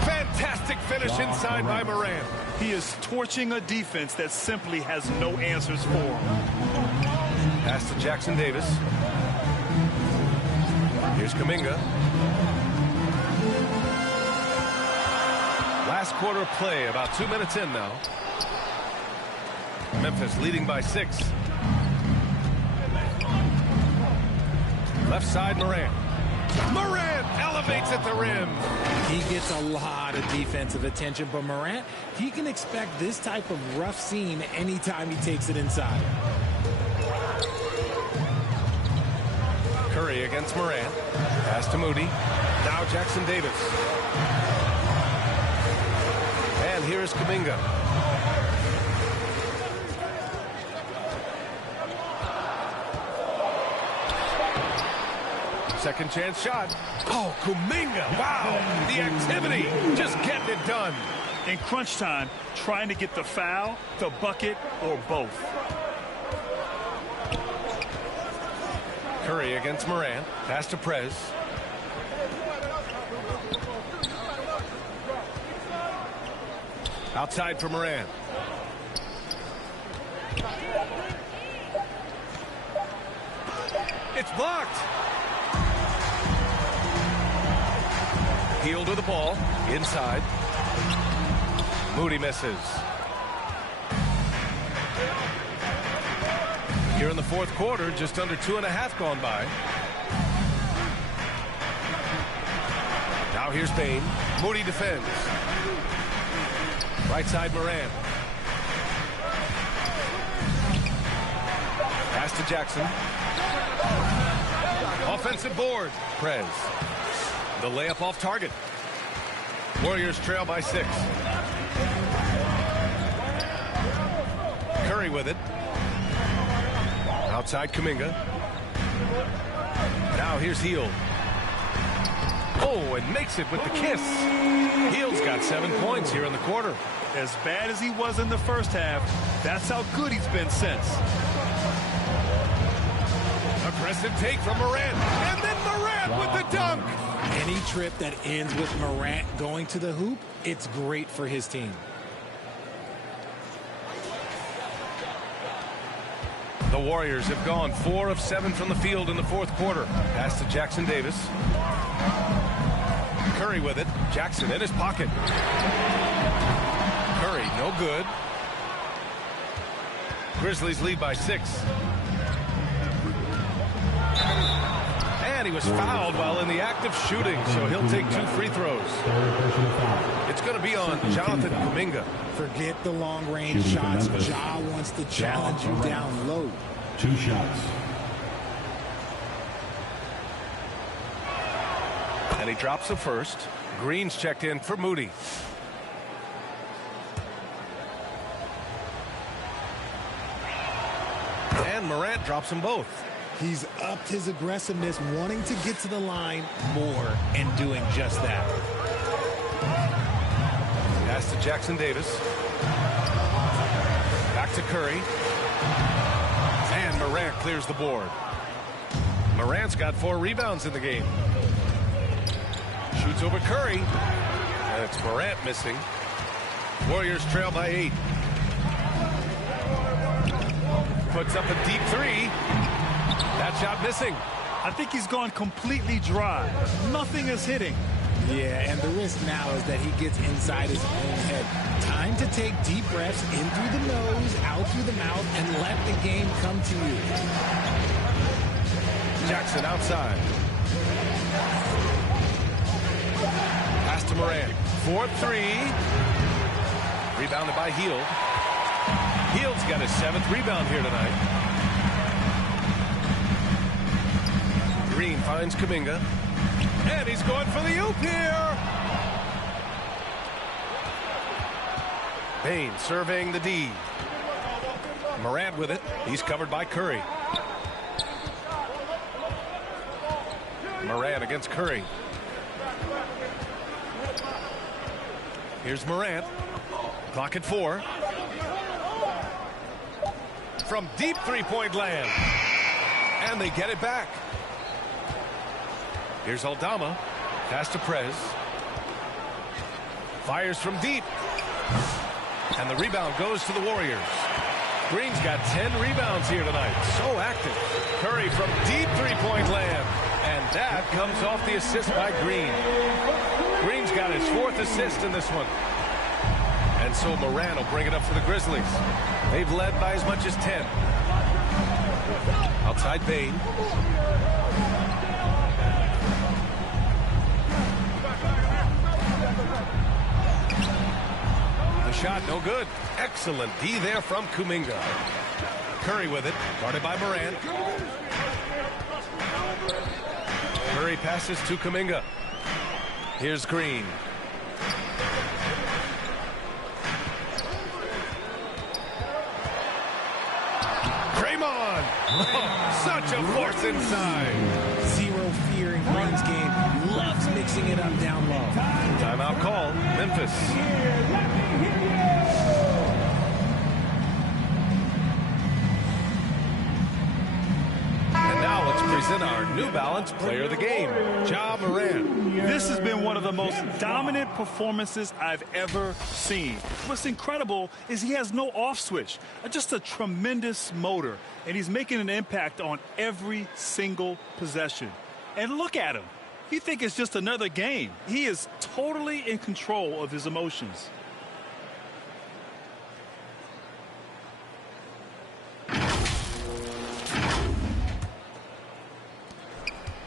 Fantastic finish inside by Morant. He is torching a defense that simply has no answers for him. Pass to Jackson Davis. Here's Kuminga. Last quarter of play, about 2 minutes in now. Memphis leading by 6. Left side, Morant. Morant elevates at the rim. He gets a lot of defensive attention, but Morant, he can expect this type of rough scene anytime he takes it inside. Curry against Morant. Pass to Moody. Now Jackson Davis. And here's Kuminga. Second chance shot. Oh, Kuminga. Wow. The activity. Just getting it done. In crunch time, trying to get the foul, the bucket, or both. Curry against Morant. Pass to Prez. Outside for Moran. It's blocked. Heel to the ball. Inside. Moody misses. Here in the fourth quarter, just under 2.5 gone by. Now here's Bain. Moody defends. Right side Moran. Pass to Jackson. Offensive board. Prez. The layup off target. Warriors trail by 6. Curry with it. Outside Kuminga. Now here's Heel. Oh, and makes it with the kiss. Heel's got 7 points here in the quarter. As bad as he was in the first half, that's how good he's been since. Aggressive take from Morant. And then Morant with the dunk. Any trip that ends with Morant going to the hoop, it's great for his team. The Warriors have gone 4 of 7 from the field in the fourth quarter. Pass to Jackson Davis. Curry with it. Jackson in his pocket. Curry, no good. Grizzlies lead by 6. And he was fouled while in the act of shooting, so he'll take 2 free throws. It's going to be on Jonathan Kuminga. Forget the long-range shots. Ja wants to challenge you down low. 2 shots. And he drops the first. Green's checked in for Moody. And Morant drops them both. He's upped his aggressiveness, wanting to get to the line more and doing just that. Pass to Jackson Davis. Back to Curry. And Morant clears the board. Morant's got 4 rebounds in the game. Shoots over Curry. And it's Morant missing. Warriors trail by 8. Puts up a deep 3. That shot missing. I think he's gone completely dry. Nothing is hitting. Yeah, and the risk now is that he gets inside his own head. Time to take deep breaths in through the nose, out through the mouth, and let the game come to you. Jackson outside. Pass to Morant. 4-3. Rebounded by Heel. Heel's got his 7th rebound here tonight. Green finds Kuminga. And he's going for the oop here. Bain surveying the D. Morant with it. He's covered by Curry. Morant against Curry. Here's Morant. Clock at 4. From deep 3-point land. And they get it back. Here's Aldama. Pass to Prez. Fires from deep. And the rebound goes to the Warriors. Green's got 10 rebounds here tonight. So active. Curry from deep 3-point land. And that comes off the assist by Green. Green's got his 4th assist in this one. And so Moran will bring it up for the Grizzlies. They've led by as much as 10. Outside Bain. The shot no good. Excellent D there from Kuminga. Curry with it. Guarded by Morant. Curry passes to Kuminga. Here's Green. Draymond. Oh, such a force inside. Zero fear in Green's game. Loves mixing it up down low. Timeout call. Memphis. And now let's in our New Balance Player of the Game, Ja Morant. This has been one of the most dominant performances I've ever seen. What's incredible is he has no off switch, just a tremendous motor, and he's making an impact on every single possession. And look at him. You think it's just another game. He is totally in control of his emotions.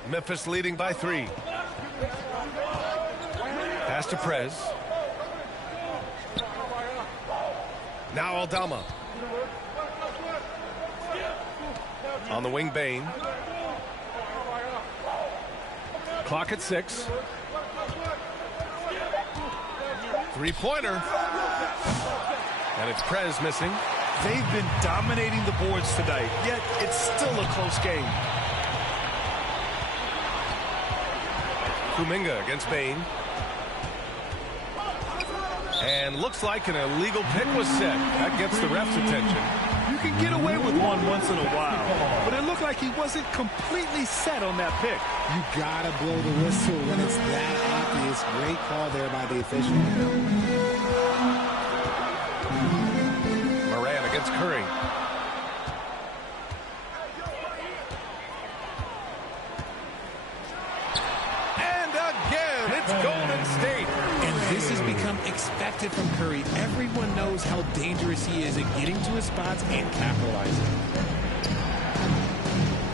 Memphis leading by 3. Pass to Prez. Now Aldama. On the wing, Bain. Clock at 6. Three-pointer. And it's Prez missing. They've been dominating the boards tonight, yet it's still a close game. Kuminga against Bain. And looks like an illegal pick was set. That gets the ref's attention. You can get away with one once in a while, but it looked like he wasn't completely set on that pick. You gotta blow the whistle when it's that obvious. Great call there by the official. Moran against Curry. And again, it's Golden State. And this has become expected from Curry. Everyone knows how dangerous he is at getting to his spots and capitalizing.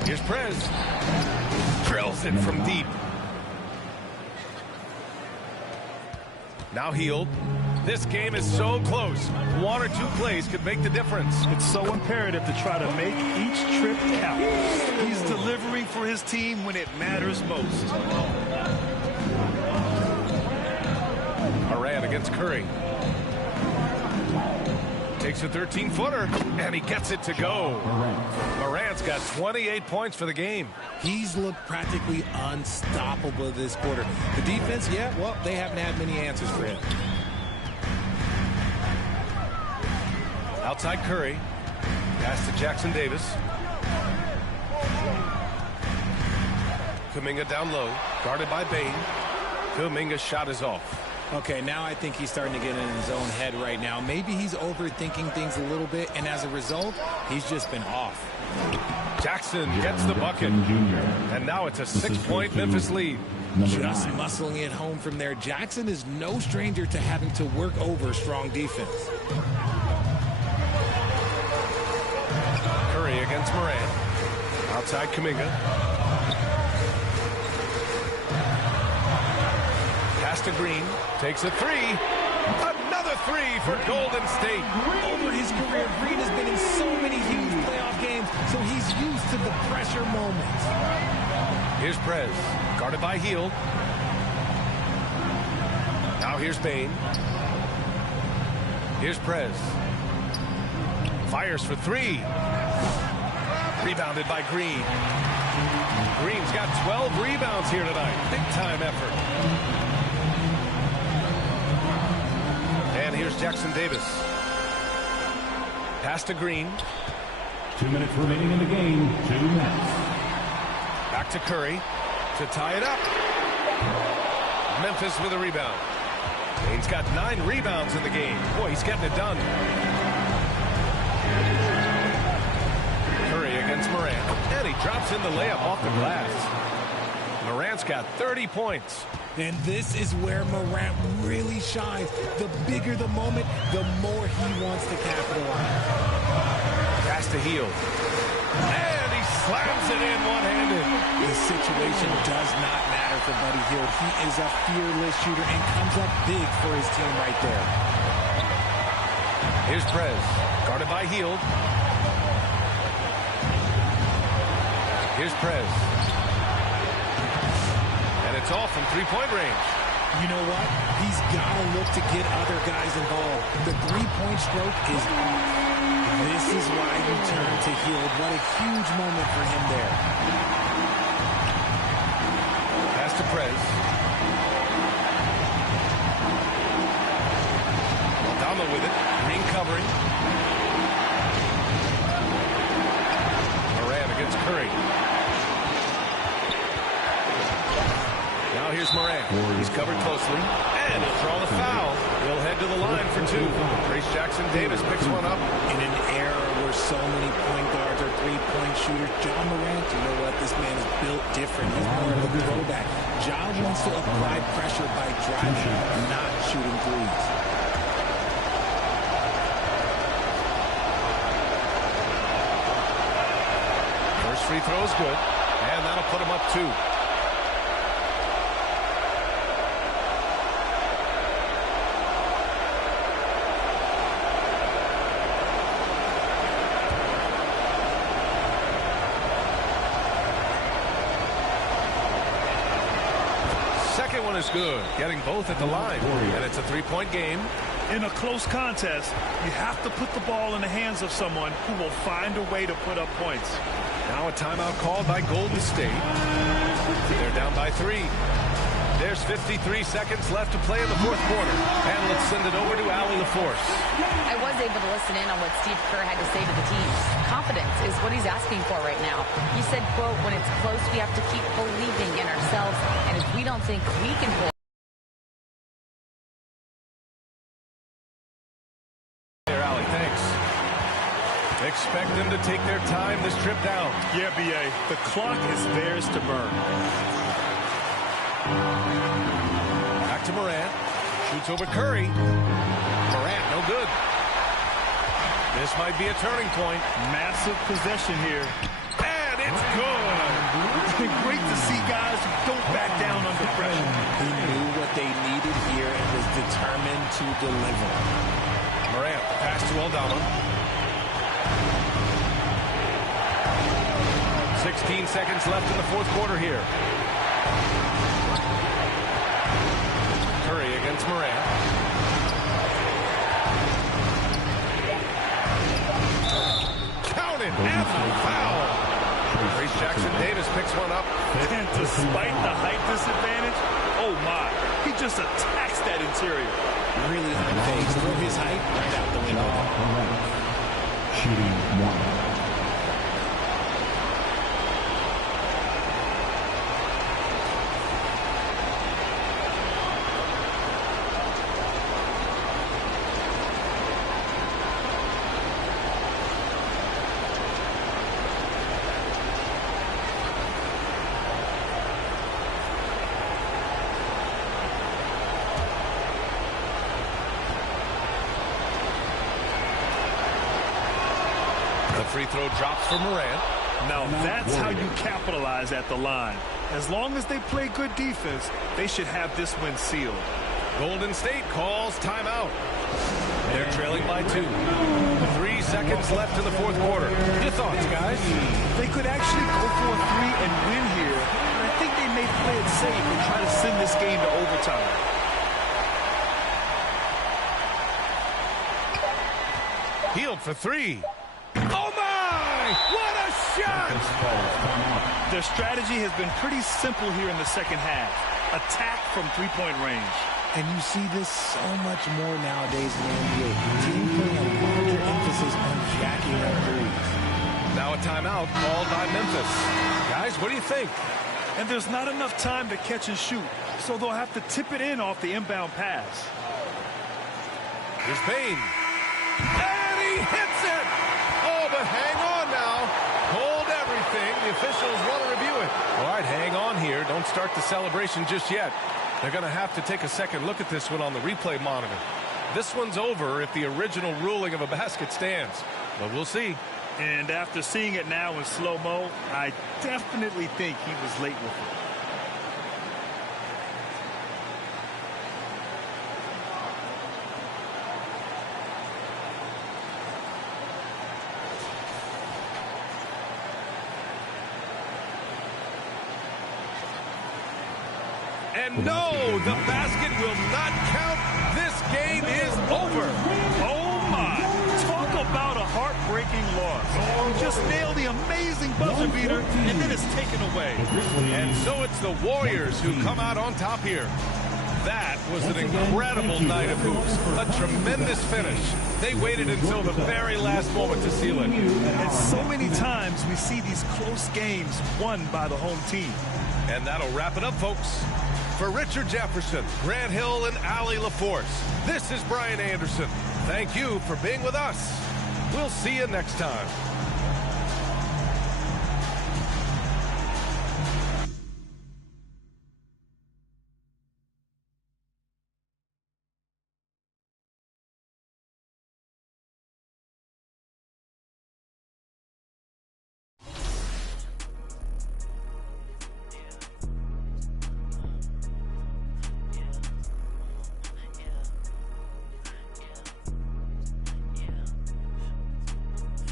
Here's Prez. Drills it from deep. Now Hield. This game is so close. One or two plays could make the difference. It's so imperative to try to make each trip count. He's delivering for his team when it matters most. Moran against Curry. Takes a 13-footer, and he gets it to go. Morant's got 28 points for the game. He's looked practically unstoppable this quarter. The defense, yeah, well, they haven't had many answers for him. Outside Curry. Pass to Jackson Davis. Kuminga down low. Guarded by Bain. Kuminga's shot is off. Okay, now I think he's starting to get in his own head right now. Maybe he's overthinking things a little bit, and as a result, he's just been off. Jackson gets the bucket. And now it's a 6-point Memphis lead. Just muscling it home from there. Jackson is no stranger to having to work over strong defense. Curry against Moran. Outside Kuminga. Pass to Green. Takes a 3. Another 3 for Golden State. Over his career, Green has been in so many huge playoff games, so he's used to the pressure moments. Here's Prez. Guarded by Hield. Now here's Bain. Here's Prez. Fires for 3. Rebounded by Green. Green's got 12 rebounds here tonight. Big time effort. And here's Jackson Davis. Pass to Green. 2 minutes remaining in the game. 2 minutes. Back to Curry to tie it up. Memphis with a rebound. He's got 9 rebounds in the game. Boy, he's getting it done. Curry against Morant. And he drops in the layup off the glass. Morant's got 30 points. And this is where Morant really shines. The bigger the moment, the more he wants to capitalize. Pass to Hield. And he slams it in one-handed. This situation does not matter for Buddy Hield. He is a fearless shooter and comes up big for his team right there. Here's Prez. Guarded by Hield. Here's Prez. And it's off from three-point range. You know what? He's got to look to get other guys involved. The three-point stroke is off. This is why you turn to Hield. What a huge moment for him there. Pass to Prez. Aldama with it. Green covering. Moran against Curry. Here's Moran. He's covered closely, and he'll draw the foul. He'll head to the line for two. Trace Jackson-Davis picks one up. In an era where so many point guards are three-point shooters, John Morant, you know what? This man is built different. He's more of a throwback. John wants to apply pressure by driving, not shooting threes. First free throw is good, and that'll put him up two. Second one is good, getting both at the line, and it's a three-point game. In a close contest, you have to put the ball in the hands of someone who will find a way to put up points. Now a timeout called by Golden State. They're down by 3. There's 53 seconds left to play in the fourth quarter. And let's send it over to Allie LaForce. I was able to listen in on what Steve Kerr had to say to the team. Confidence is what he's asking for right now. He said, quote, when it's close, we have to keep believing in ourselves. And if we don't think we can pull There, Allie, thanks. Expect them to take their time this trip down. Yeah, B.A., the clock is theirs to burn. Back to Morant. Shoots over Curry. Morant, no good. This might be a turning point. Massive possession here. And it's good. It's been great to see guys who don't back down under pressure. He knew what they needed here and was determined to deliver. Morant, pass to Aldama. 16 seconds left in the fourth quarter here. Curry against Morant. Counted and the foul. Trace Jackson-Davis picks one up. And despite the height disadvantage, oh my, he just attacks that interior. Really unfazed. Throw his height right out the window. Shooting 1. Free throw drops for Morant. Now that's how you capitalize at the line. As long as they play good defense, they should have this win sealed. Golden State calls timeout. They're trailing by 2. 3 seconds left in the fourth quarter. Your thoughts, guys? They could actually go for a 3 and win here. I think they may play it safe and try to send this game to overtime. Healed for 3. Oh my! What a shot! Their strategy has been pretty simple here in the second half. Attack from three-point range. And you see this so much more nowadays in the NBA. Teams putting a larger emphasis on jacking up threes. Now a timeout called by Memphis. Guys, what do you think? And there's not enough time to catch and shoot, so they'll have to tip it in off the inbound pass. Here's Payne. And he hits it! Oh, but hang on now. Hold everything. The officials want to review it. All right, hang on here. Don't start the celebration just yet. They're going to have to take a second look at this one on the replay monitor. This one's over if the original ruling of a basket stands. But we'll see. And after seeing it now in slow-mo, I definitely think he was late with it. And no, the basket will not count. This game is over. Oh, my. Talk about a heartbreaking loss. You just nailed the amazing buzzer beater, and then it's taken away. And so it's the Warriors who come out on top here. That was an incredible night of hoops. A tremendous finish. They waited until the very last moment to seal it. And so many times we see these close games won by the home team. And that'll wrap it up, folks. For Richard Jefferson, Grant Hill, and Allie LaForce, this is Brian Anderson. Thank you for being with us. We'll see you next time.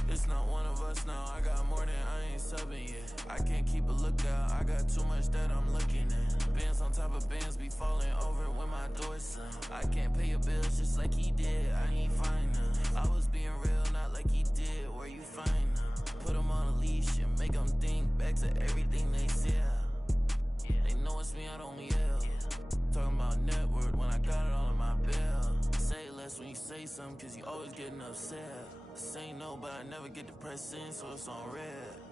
It's not one of us now, I got more than I ain't subbing yet. I can't keep a lookout, I got too much that I'm looking at. Bands on top of bands be falling over when my door's slam. I can't pay your bills just like he did, I ain't fine now. I was being real, not like he did, where you find now? Put him on a leash and make him think back to everything they said. They know it's me, I don't yell. Talking about network when I got it all in my bill. Say less when you say something, cause you always getting upset. Say no, but I never get depressed in, so it's on red.